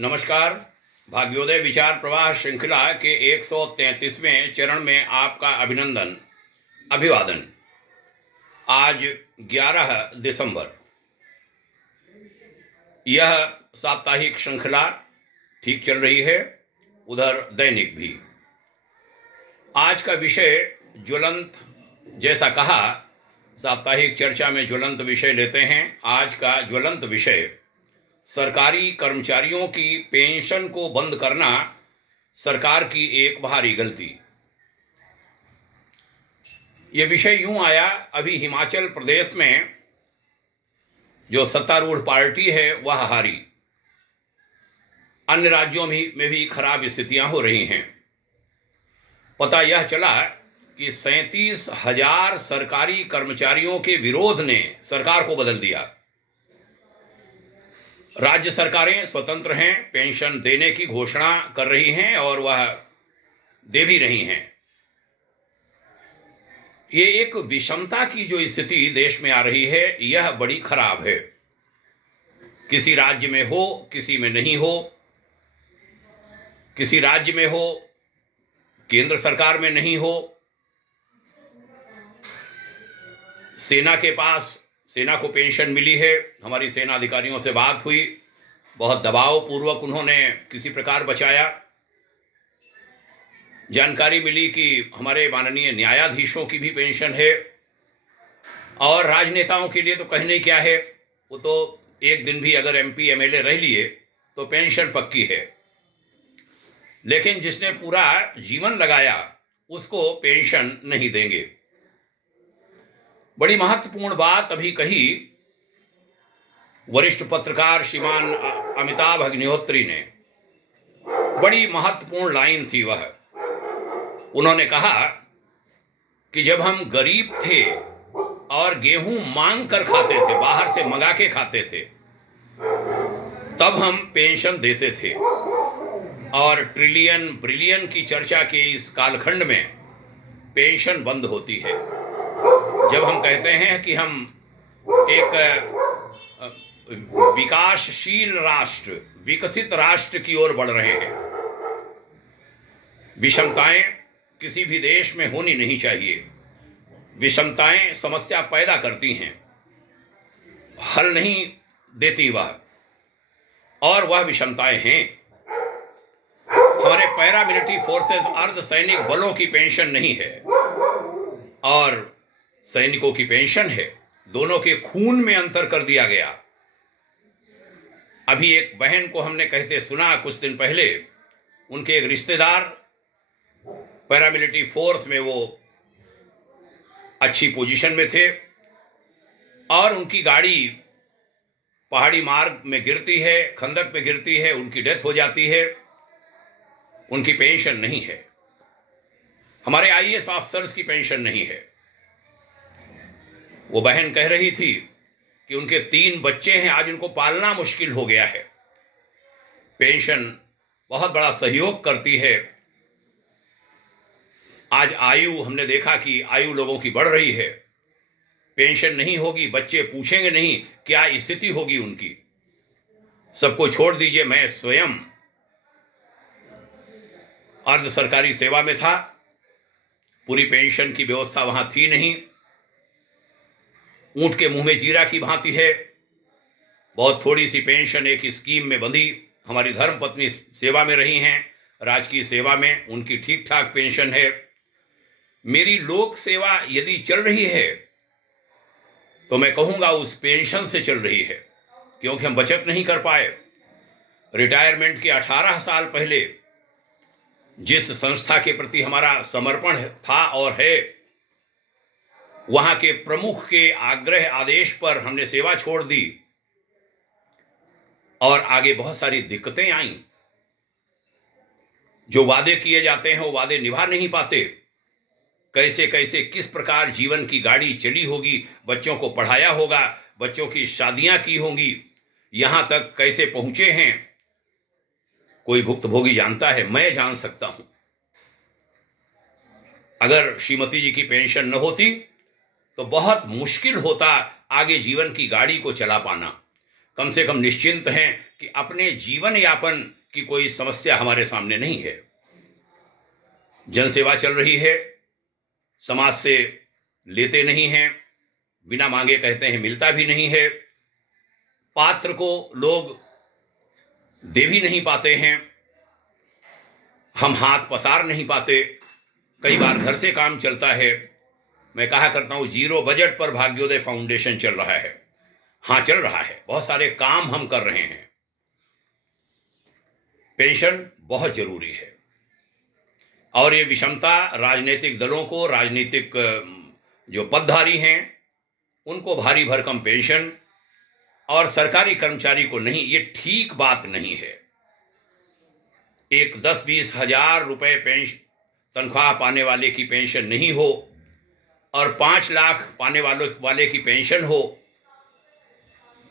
नमस्कार। भाग्योदय विचार प्रवाह श्रृंखला के 133वें चरण में आपका अभिनंदन, अभिवादन। आज 11 दिसंबर। यह साप्ताहिक श्रृंखला ठीक चल रही है, उधर दैनिक भी। आज का विषय ज्वलंत, जैसा कहा साप्ताहिक चर्चा में ज्वलंत विषय लेते हैं। आज का ज्वलंत विषय सरकारी कर्मचारियों की पेंशन को बंद करना सरकार की एक भारी गलती। यह विषय यूं आया, अभी हिमाचल प्रदेश में जो सत्तारूढ़ पार्टी है वह हारी। अन्य राज्यों में भी खराब स्थितियां हो रही हैं। पता यह चला कि 37,000 सरकारी कर्मचारियों के विरोध ने सरकार को बदल दिया। राज्य सरकारें स्वतंत्र हैं, पेंशन देने की घोषणा कर रही हैं और वह दे भी रही हैं। ये एक विषमता की जो स्थिति देश में आ रही है, यह बड़ी खराब है। किसी राज्य में हो, किसी में नहीं हो, किसी राज्य में हो, केंद्र सरकार में नहीं हो। सेना के पास, सेना को पेंशन मिली है। हमारी सेना अधिकारियों से बात हुई, बहुत दबाव पूर्वक उन्होंने किसी प्रकार बचाया। जानकारी मिली कि हमारे माननीय न्यायाधीशों की भी पेंशन है, और राजनेताओं के लिए तो कहने क्या है, वो तो एक दिन भी अगर एमपी एमएलए रह लिए तो पेंशन पक्की है। लेकिन जिसने पूरा जीवन लगाया उसको पेंशन नहीं देंगे। बड़ी महत्वपूर्ण बात अभी कही वरिष्ठ पत्रकार श्रीमान अमिताभ अग्निहोत्री ने। बड़ी महत्वपूर्ण लाइन थी वह। उन्होंने कहा कि जब हम गरीब थे और गेहूं मांग कर खाते थे, बाहर से मंगा के खाते थे, तब हम पेंशन देते थे। और ट्रिलियन ब्रिलियन की चर्चा के इस कालखंड में पेंशन बंद होती है। जब हम कहते हैं कि हम एक विकासशील राष्ट्र, विकसित राष्ट्र की ओर बढ़ रहे हैं, विषमताएं किसी भी देश में होनी नहीं चाहिए। विषमताएं समस्या पैदा करती हैं, हल नहीं देती वह, और वह विषमताएं हैं। हमारे पैरामिलिट्री फोर्सेस, अर्धसैनिक बलों की पेंशन नहीं है और सैनिकों की पेंशन है। दोनों के खून में अंतर कर दिया गया। अभी एक बहन को हमने कहते सुना कुछ दिन पहले, उनके एक रिश्तेदार पैरामिलिट्री फोर्स में वो अच्छी पोजीशन में थे, और उनकी गाड़ी पहाड़ी मार्ग में गिरती है, खंदक में गिरती है, उनकी डेथ हो जाती है। उनकी पेंशन नहीं है। हमारे आईएएस ऑफिसर्स की पेंशन नहीं है। वो बहन कह रही थी कि उनके 3 बच्चे हैं, आज उनको पालना मुश्किल हो गया है। पेंशन बहुत बड़ा सहयोग करती है। आज आयु, हमने देखा कि आयु लोगों की बढ़ रही है। पेंशन नहीं होगी, बच्चे पूछेंगे नहीं क्या स्थिति होगी उनकी। सबको छोड़ दीजिए, मैं स्वयं अर्ध सरकारी सेवा में था, पूरी पेंशन की व्यवस्था वहां थी नहीं। ऊंट के मुंह में जीरा की भांति है। बहुत थोड़ी सी पेंशन एक स्कीम में बंधी। हमारी धर्मपत्नी सेवा में रही हैं, राजकीय सेवा में, उनकी ठीक ठाक पेंशन है। मेरी लोक सेवा यदि चल रही है तो मैं कहूंगा उस पेंशन से चल रही है, क्योंकि हम बचत नहीं कर पाए। रिटायरमेंट के 18 साल पहले जिस संस्था के प्रति हमारा समर्पण था और है, वहां के प्रमुख के आग्रह आदेश पर हमने सेवा छोड़ दी, और आगे बहुत सारी दिक्कतें आईं। जो वादे किए जाते हैं वो वादे निभा नहीं पाते। कैसे कैसे किस प्रकार जीवन की गाड़ी चली होगी, बच्चों को पढ़ाया होगा, बच्चों की शादियां की होंगी, यहां तक कैसे पहुंचे हैं, कोई भुक्तभोगी जानता है, मैं जान सकता हूं। अगर श्रीमती जी की पेंशन न होती तो बहुत मुश्किल होता आगे जीवन की गाड़ी को चला पाना। कम से कम निश्चिंत हैं कि अपने जीवन यापन की कोई समस्या हमारे सामने नहीं है। जनसेवा चल रही है, समाज से लेते नहीं हैं, बिना मांगे कहते हैं मिलता भी नहीं है, पात्र को लोग दे भी नहीं पाते हैं, हम हाथ पसार नहीं पाते, कई बार घर से काम चलता है। मैं कहा करता हूं जीरो बजट पर भाग्योदय फाउंडेशन चल रहा है। हाँ, चल रहा है, बहुत सारे काम हम कर रहे हैं। पेंशन बहुत जरूरी है और ये विषमता राजनीतिक दलों को, राजनीतिक जो पदधारी हैं उनको भारी भरकम पेंशन और सरकारी कर्मचारी को नहीं, ये ठीक बात नहीं है। एक 10-20 हजार रुपए पेंशन तनख्वाह पाने वाले की पेंशन नहीं हो और 5 लाख पाने वाले की पेंशन हो,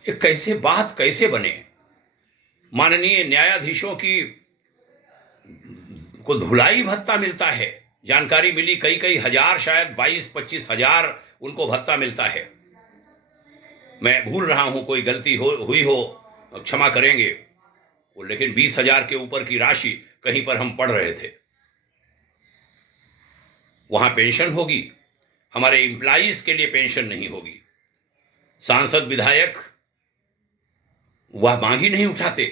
ये कैसे बात कैसे बने। माननीय न्यायाधीशों को धुलाई भत्ता मिलता है, जानकारी मिली कई कई हजार, शायद 22-25 हजार उनको भत्ता मिलता है। मैं भूल रहा हूं, कोई गलती हुई हो क्षमा करेंगे, लेकिन 20 हजार के ऊपर की राशि कहीं पर हम पढ़ रहे थे। वहां पेंशन होगी, हमारे एम्प्लॉइज के लिए पेंशन नहीं होगी। सांसद विधायक वह मांग ही नहीं उठाते।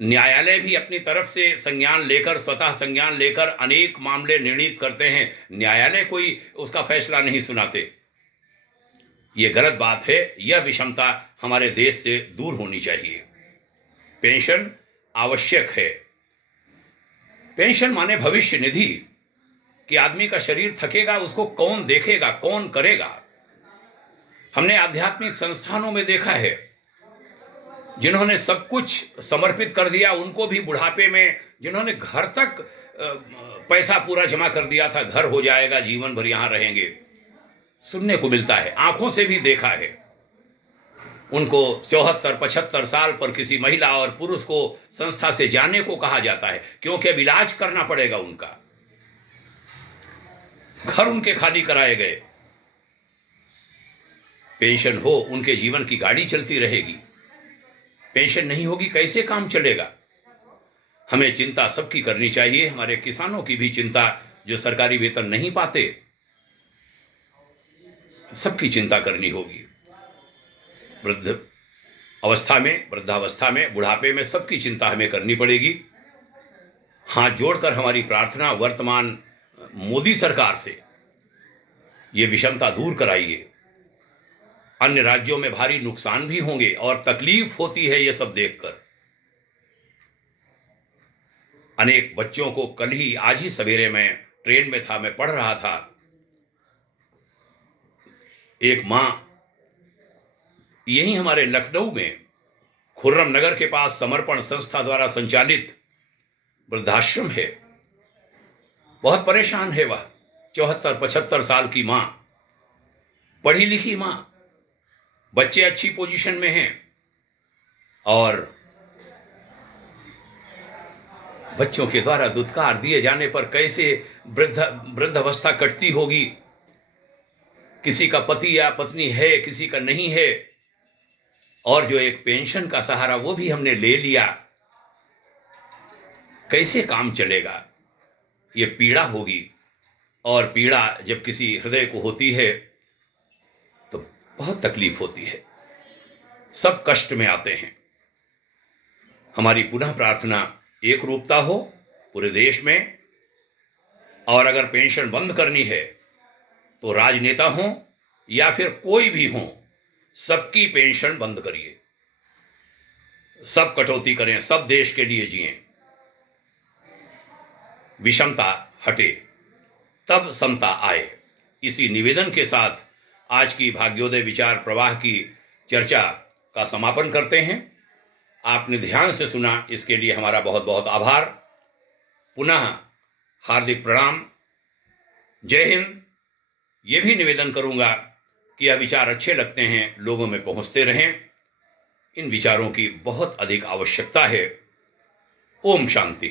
न्यायालय भी अपनी तरफ से संज्ञान लेकर, स्वतः संज्ञान लेकर अनेक मामले निर्णीत करते हैं, न्यायालय कोई उसका फैसला नहीं सुनाते। यह गलत बात है। यह विषमता हमारे देश से दूर होनी चाहिए। पेंशन आवश्यक है। पेंशन माने भविष्य निधि, कि आदमी का शरीर थकेगा उसको कौन देखेगा, कौन करेगा। हमने आध्यात्मिक संस्थानों में देखा है, जिन्होंने सब कुछ समर्पित कर दिया, उनको भी बुढ़ापे में, जिन्होंने घर तक पैसा पूरा जमा कर दिया था, घर हो जाएगा, जीवन भर यहां रहेंगे, सुनने को मिलता है, आंखों से भी देखा है। उनको 74-75 साल पर किसी महिला और पुरुष को संस्था से जाने को कहा जाता है, क्योंकि अब इलाज करना पड़ेगा उनका। घर उनके खाली कराए गए। पेंशन हो, उनके जीवन की गाड़ी चलती रहेगी। पेंशन नहीं होगी कैसे काम चलेगा। हमें चिंता सबकी करनी चाहिए। हमारे किसानों की भी चिंता, जो सरकारी वेतन नहीं पाते, सबकी चिंता करनी होगी। वृद्धावस्था में, बुढ़ापे में सबकी चिंता हमें करनी पड़ेगी। हाथ जोड़कर हमारी प्रार्थना वर्तमान मोदी सरकार से, ये विषमता दूर कराइए। अन्य राज्यों में भारी नुकसान भी होंगे और तकलीफ होती है ये सब देखकर। अनेक बच्चों को आज ही सवेरे मैं ट्रेन में था, मैं पढ़ रहा था, एक मां, यही हमारे लखनऊ में खुर्रम नगर के पास समर्पण संस्था द्वारा संचालित वृद्धाश्रम है, बहुत परेशान है वह। 74-75 साल की मां, पढ़ी लिखी मां, बच्चे अच्छी पोजीशन में हैं और बच्चों के द्वारा दुत्कार दिए जाने पर कैसे वृद्धावस्था कटती होगी। किसी का पति या पत्नी है, किसी का नहीं है, और जो एक पेंशन का सहारा वो भी हमने ले लिया, कैसे काम चलेगा। ये पीड़ा होगी, और पीड़ा जब किसी हृदय को होती है तो बहुत तकलीफ होती है, सब कष्ट में आते हैं। हमारी पुनः प्रार्थना एक रूपता हो पूरे देश में, और अगर पेंशन बंद करनी है तो राजनेता हों या फिर कोई भी हो, सबकी पेंशन बंद करिए, सब कटौती करें, सब देश के लिए जिएं, विषमता हटे, तब समता आए। इसी निवेदन के साथ आज की भाग्योदय विचार प्रवाह की चर्चा का समापन करते हैं। आपने ध्यान से सुना, इसके लिए हमारा बहुत बहुत आभार। पुनः हार्दिक प्रणाम, जय हिंद। ये भी निवेदन करूंगा कि यह विचार अच्छे लगते हैं, लोगों में पहुंचते रहें। इन विचारों की बहुत अधिक आवश्यकता है। ओम शांति।